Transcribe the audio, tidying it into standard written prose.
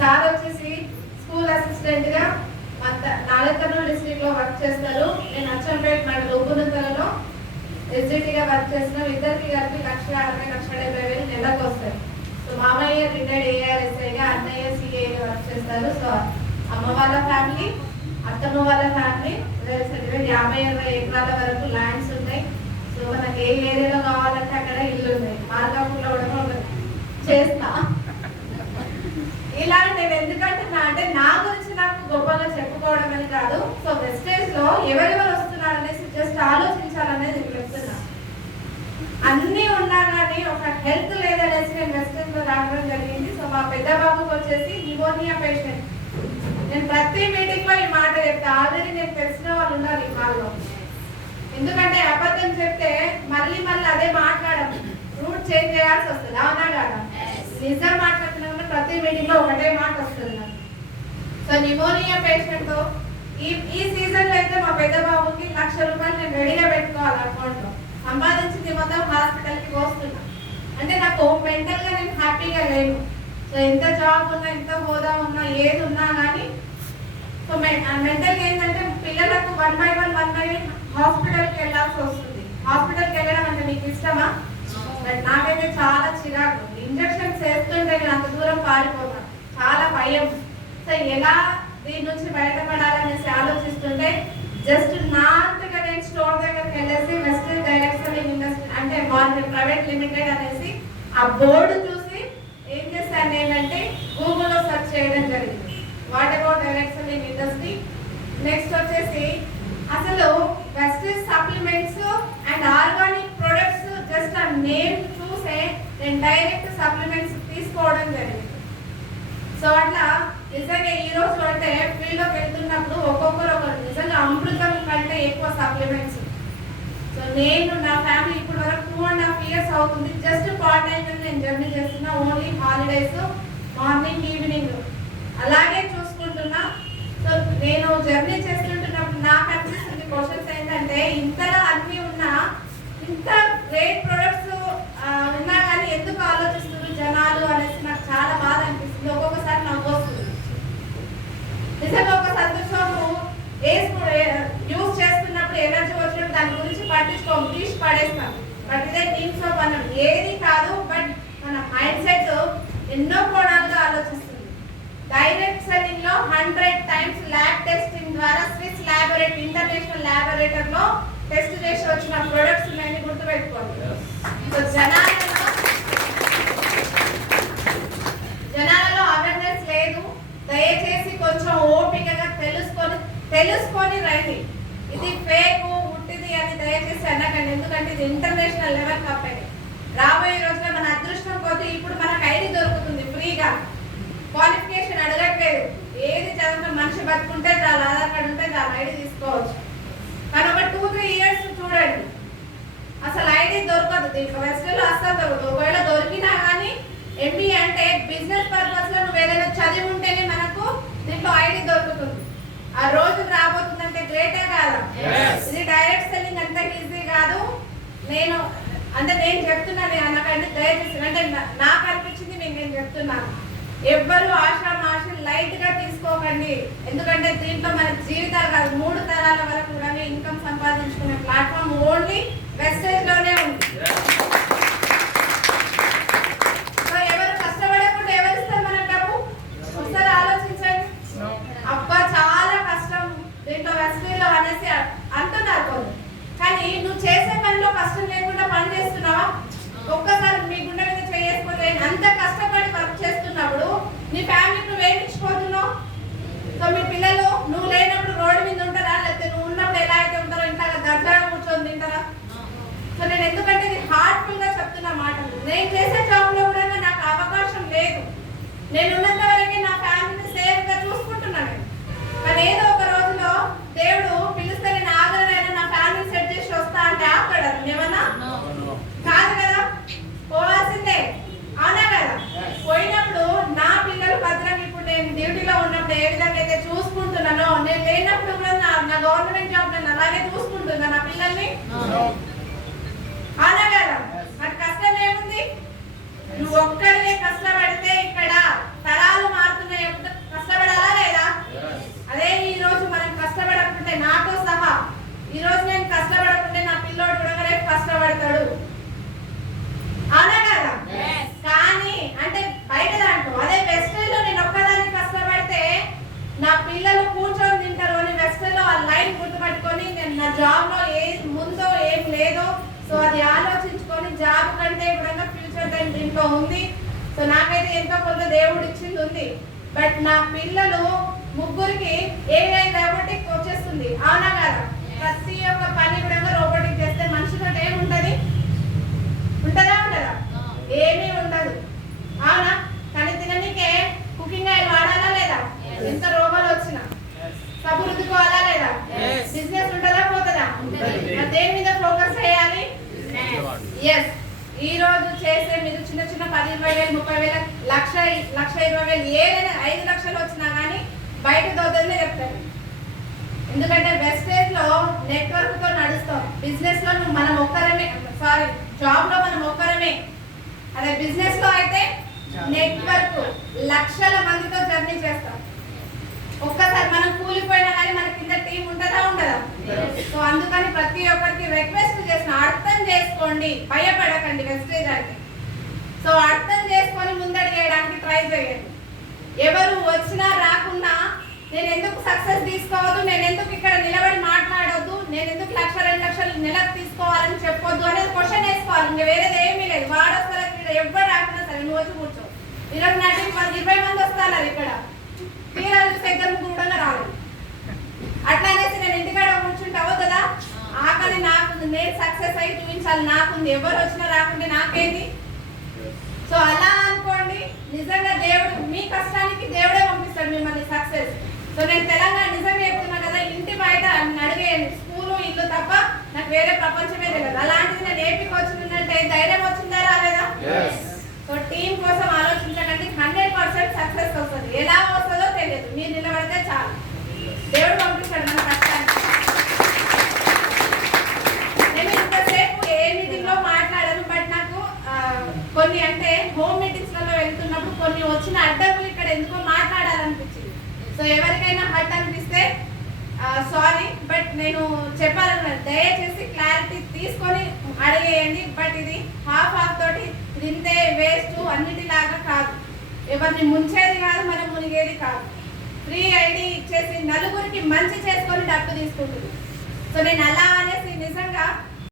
Sir వచ్చేసి school assistant గా Nagarkurnool district లో వర్క్ చేస్తారు. నేను అచ్చంపేట మండలం ఉప్పునుతలలో ఎస్జిటి గా వర్క్ చేస్తున్నాం. ఇద్దరికి కలిపి 1,60,000 నెలకు వస్తాయి. సో మామయ్య రిటైర్డ్ ఏఆర్ఎస్ఐ గా, అన్నయ్య సిఐ గా వర్క్ చేస్తారు. సో అమ్మ వాళ్ళ ఫ్యామిలీ, అత్తమ్మ వాళ్ళ ఫ్యామిలీ 50-60 ఎకరాల వరకు ల్యాండ్స్ ఉన్నాయి. సో మనకి ఏ ఏరియాలో కావాలంటే అక్కడ ఇల్లు ఉన్నాయి. మార్కాపూర్లో కూడా చేస్తా. ఇలా నేను ఎందుకంటున్నా అంటే నా గురించి నాకు గొప్పగా చెప్పుకోవడం అని కాదు. సో వెస్టేజ్ లో ఎవరెవరు వస్తున్నారు అనేసి జస్ట్ ఆలోచించాలనేది నేను చెప్తున్నా. అన్ని ఉన్నా కానీ ఒక హెల్త్ లేదనేసి నేను వెస్టేజ్ లో రావడం జరిగింది. సో మా పెద్ద బాబుకి వచ్చేసి న్యూమోనియా పేషెంట్. నేను ప్రతి మీటింగ్ లో ఈ మాట చెప్తా. ఆల్రెడీ నేను తెలిసిన వాళ్ళు ఉన్నారు ఈ కాల్లో. ఎందుకంటే అబద్ధం చెప్తే మళ్ళీ అదే మాట్లాడడం, రూట్ చేంజ్ చేయాల్సి వస్తుంది. అవునా కాదా? నిజం మాట్లాడుతున్నా ప్రతి మీటింగ్ లో ఒకటే మాట వస్తుంది నాకు. సో న్యూమోనియా పేషెంట్ తో ఈ సీజన్ లో అయితే మా పెద్ద బాబుకి 1,00,000 రూపాయలు నేను రెడీగా పెట్టుకోవాలి అకౌంట్ లో. సంపాదించింది మొత్తం హాస్పిటల్ కి పోస్తున్నా. అంటే నాకు మెంటల్ గా నేను హ్యాపీగా లేను. సో ఎంత జాబ్ ఉన్నా, ఎంత హోదా ఉన్నా, ఏది ఉన్నా కానీ సో మెంటల్ ఏంటంటే పిల్లలకు 1 by 1 హాస్పిటల్కి వెళ్ళాల్సి వస్తుంది. హాస్పిటల్కి వెళ్ళడం అంటే మీకు ఇష్టమా? బట్ నాకైతే చాలా చిరాకు. ఇంజక్షన్స్ వేస్తుంటే నేను అంత దూరం పారిపోతాను, చాలా భయం. సో ఎలా దీని నుంచి బయటపడాలనేసి ఆలోచిస్తుంటే జస్ట్ నా అంతగా నేను స్టోర్ దగ్గరికి వెళ్ళేసి వెస్టర్న్ డైరెక్షన్ ఇండస్ట్రీ అంటే ప్రైవేట్ లిమిటెడ్ అనేసి ఆ బోర్డు చూసి ఏం చేశాను ఏంటంటే గూగుల్లో సెర్చ్ చేయడం జరిగింది. What about direction in industry. Next వచ్చేసి అసలు western supplements and organic products just ఆ నేమ్ చూసే నేను డైరెక్ట్ సప్లిమెంట్స్ తీసుకోవడం జరిగింది. సో అట్లా నిజంగా ఈ రోజు అంటే ఫీల్డ్ లోకి వెళ్తున్నప్పుడు ఒక్కొక్కరు నిజంగా అమృతం కంటే ఎక్కువ సప్లిమెంట్స్. సో నేను నా ఫ్యామిలీ ఇప్పుడు వరకు 2.5 years అవుతుంది. జస్ట్ పార్ట్ టైం నేను జర్నీ చేస్తున్నా. ఓన్లీ హాలిడేస్ మార్నింగ్ ఈవినింగ్ అలాగే చూసుకుంటున్నా. సో నేను జర్నీ చేస్తుంటున్నప్పుడు నాకు అనిపిస్తుంది క్వశ్చన్స్ ఏంటంటే ఇంతలా అన్ని ఉన్నా ఇంత గ్రేట్ ప్రొడక్ట్స్ ఉన్నా కానీ ఎందుకు ఆలోచిస్తున్నారు జనాలు అనేసి నాకు చాలా బాధ అనిపిస్తుంది. ఒక్కొక్కసారి నాకు వస్తుంది నిజంగా ఒక సంతోషము. యూజ్ చేస్తున్నప్పుడు ఎనర్జీ వచ్చినప్పుడు దాని గురించి పట్టించుకోము, తీసి పడేస్తాం. బట్ ఇదే టీమ్స్ లో మనం ఏది కాదు, బట్ మన మైండ్ సెట్ ఎన్నో కోణాలుగా ఆలోచిస్తుంది. డైరెక్ట్ సెల్లింగ్ లో 100 times ల్యాబ్ టెస్టింగ్ ద్వారా స్విస్ ల్యాబొరేటరీ ఇంటర్నేషనల్ ల్యాబొరేటరీ లో టెస్ట్ చేసి వచ్చిన ప్రొడక్ట్స్ ఉన్నాయని గుర్తుపెట్టుకోండి. సో జనాలలో అవేర్నెస్ లేదు. దయచేసి కొంచెం ఓపికగా తెలుసుకొని రండి. ఇది ఫేక్ ఉట్టిది అని దయచేసి అనకండి. ఎందుకంటే ఇది ఇంటర్నేషనల్ లెవెల్ కంపెనీ. రాబోయే రోజుల్లో మన అదృష్టం కొద్ది ఇప్పుడు మనకు ఐడి దొరుకుతుంది ఫ్రీగా. క్వాలిఫికేషన్ అడగట్లేదు. ఏది చదువుతున్న మనిషి బతుకుంటే చాలు, ఆధార్ కార్డు ఉంటే చాలు, ఐడి తీసుకోవచ్చు. కానీ ఒక 2-3 years చూడండి, అసలు ఐడి దొరకదు. దీంట్లో వెస్టర్న్లో అస్సలు దొరకదు. ఒకవేళ దొరికినా కానీ ఎంబీఏ అంటే బిజినెస్ పర్పస్ లో నువ్వు ఏదైనా చదివి ఉంటేనే మనకు దీంట్లో ఐడి దొరుకుతుంది. ఆ రోజు రాబోతుందంటే గ్రేటే కాదా? ఇది డైరెక్ట్ సెల్లింగ్ అంత ఈజీ కాదు. నేను చెప్తున్నాను అనకండి దయచేసి. అంటే నాకు అనిపించింది మీకు నేను చెప్తున్నాను. ఎవ్వరు ఆశలు లైట్ గా తీసుకోకండి. ఎందుకంటే దీంట్లో మన జీవితాలు కాదు 3 తరాల వరకు కూడా ఇన్కమ్ సంపాదించుకునే ప్లాట్ఫామ్ ఓన్లీ వెస్టేజ్ లోనే ఉంది. సో ఎవరు కష్టపడకుండా ఎవరు ఇస్తారు మన డబ్బు? ఒకసారి ఆలోచించండి. అబ్బా చాలా కష్టం దీంట్లో వెస్టేజ్ లో అనేసి అంటున్నారు కొన్ని. కానీ నువ్వు చేసే పనిలో కష్టం లేకుండా పని చేస్తున్నావా? ఒక్కసారి మీ గుండె మీద చేసుకుంటే అంత కష్టపడి వర్క్ చేస్తున్నప్పుడు నీ ఫ్యామిలీకి నువ్వు ఏమిచ్చిపోతున్నావు? సో మీ పిల్లలు నువ్వు లేనప్పుడు రోడ్డు మీద ఉంటారా, లేకపోతే నువ్వు ఉన్నప్పుడు ఎలా అయితే ఉంటారో ఇంట్లో దర్జాగా కూర్చొని తింటారా? సో నేను ఎందుకంటే ఇది హార్ట్ఫుల్ గా చెప్తున్నా మాటలు. నేను చేసే జాబ్ లో కూడా నాకు అవకాశం లేదు. నేను ఉన్నంత వరకే నా ఫ్యామిలీని సేఫ్ గా చూసుకుంటున్నాను. కానీ ఏదో ఒక రోజులో దేవుడు పిలిస్తే నేను ఆగ్రహైనా నా ఫ్యామిలీ సెట్ చేసి వస్తా అంటే ఆపడా? ఏమన్నా కాదు కదా, పోవాల్సిందే. అవునా కదా? పోయినప్పుడు నా పిల్లలు భద్రంగా ఇప్పుడు నేను డ్యూటీలో ఉన్నప్పుడు ఏ విధంగా అయితే చూసుకుంటున్నానో, నేను లేనప్పుడు కూడా నా గవర్నమెంట్ జాబ్ నేను అలాగే చూసుకుంటున్నా నా పిల్లల్ని. అవునా కదా? మరి కష్టం ఏముంది? నువ్వు ఒక్కడే కష్టపడితే ఇక్కడ తరాలు మారుతున్నాయి. ఉంది. సో నాకైతే ఎంతో కొంత దేవుడు ఇచ్చింది ఉంది. బట్ నా పిల్లలు ముగ్గురికి ఏఐ రోబోటిక్ వచ్చేస్తుంది, అవునా కదా? ప్రతి ఒక్క పని కూడా రోబోటిక్ చేస్తే మనుషులతో ఏముంటది? ఉంటదా ఉండదా? ఏమీ ఉండదు, అవునా? కానీ తిననీకే కుకింగ్ ఆయిల్ వాడాలా లేదా? ఎంత రోగాలు వచ్చినా సబ్బు రుద్దుకోవాలా లేదా? బిజినెస్ ఉంటుందా పోతుందా? దేని మీద ఫోకస్ చేయాలి? ఎస్, ఈ రోజు చేసే మీరు చిన్న చిన్న 10, 20 వేలు, 30 వేల, లక్ష, 1,20,000 ఏదైనా 5 లక్షలు వచ్చినా కానీ బయట దొద్దనే చెప్తారు. ఎందుకంటే వెస్టేజ్ లో నెట్వర్క్ తో నడుస్తాం. బిజినెస్ లో మనం ఒక్కరమే, సారీ జాబ్ లో మనం ఒక్కరమే. అదే బిజినెస్ లో అయితే నెట్వర్క్ లక్షల మందితో జర్నీ చేస్తాం. ఒక్కసారి మనం కూలిపోయినా కానీ మన కింద టీం ఉంటుందా ఉండదా? సో అందుకని ప్రతి ఒక్కరికి రిక్వెస్ట్ చేసిన, అర్థం చేసుకోండి, భయపడకండి వెస్టేజ్ అంటే. సో అర్థం చేసుకొని ముందడి చేయడానికి ట్రై చేయండి. ఎవరు వచ్చినా రాకున్నా నేను ఎందుకు సక్సెస్ తీసుకోవద్దు, నేను ఎందుకు ఇక్కడ నిలబడి మాట్లాడొద్దు, నేను ఎందుకు 1,00,000, 2 లక్షలు నెలకు తీసుకోవాలని చెప్పొద్దు అనేది క్వశ్చన్ వేసుకోవాలి. ఇంకా వేరేది ఏమీ లేదు. వాడు వస్తారు ఇక్కడ, ఎవరు రాకున్నా సరే నువ్వు వచ్చి కూర్చో. ఈరోజు నాటి 20 మంది వస్తున్నారు ఇక్కడ, తీరాలు దగ్గర కూడా రాలేదు. అట్లా అనేసి నేను ఇంటికాడ కూర్చుంటే అవుతుందా? ఆకలి నాకు, నేను సక్సెస్ అయ్యి చూపించాలి నాకుంది, ఎవరు వచ్చినా రాకుంటే నాకేంది? సో అలా అనుకోండి. నిజంగా దేవుడు మీ కష్టానికి దేవుడే పంపిస్తాడు మిమ్మల్ని సక్సెస్. సో నేను తెలంగాణ నిజంగా చెప్తున్నా కదా, ఇంటి బయట అడిగేయండి, స్కూలు ఇల్లు తప్ప నాకు వేరే ప్రపంచమే తెలియదు. అలాంటిది నేను ఏపీకి వచ్చిందంటే ధైర్యం వచ్చిందా రాలేదా? సో టీం కోసం ఆలోచించకండి, 100% సక్సెస్ వస్తుంది. ఎలా వస్తుందో తెలియదు, మీరు నిలబడితే చాలు, దేవుడు పంపిస్తాడు మన కష్టానికి. నేను ఇంతసేపు ఏ మీటింగ్ లో మాట్లాడాను, బట్ నాకు కొన్ని అంటే హోమ్ మీటింగ్స్ లలో వెళ్తున్నప్పుడు కొన్ని వచ్చిన అడ్డంకులు ఇక్కడ ఎందుకో మాట్లాడాలనిపించింది. సో ఎవరికైనా హట్ అనిపిస్తే సారీ, బట్ నేను చెప్పాలన్నా దయచేసి క్లారిటీ తీసుకొని అడిగేయండి. బట్ ఇది హాఫ్ తోటి తింటే వేస్ట్ అన్నిటిలాగా కాదు, ఎవరిని ముంచేది కాదు, మనం మునిగేది కాదు. ఫ్రీ ఐడి ఇచ్చేసి నలుగురికి మంచి చేసుకొని డబ్బు తీసుకుంటుంది. సో నేను అలా అనేసి నిజంగా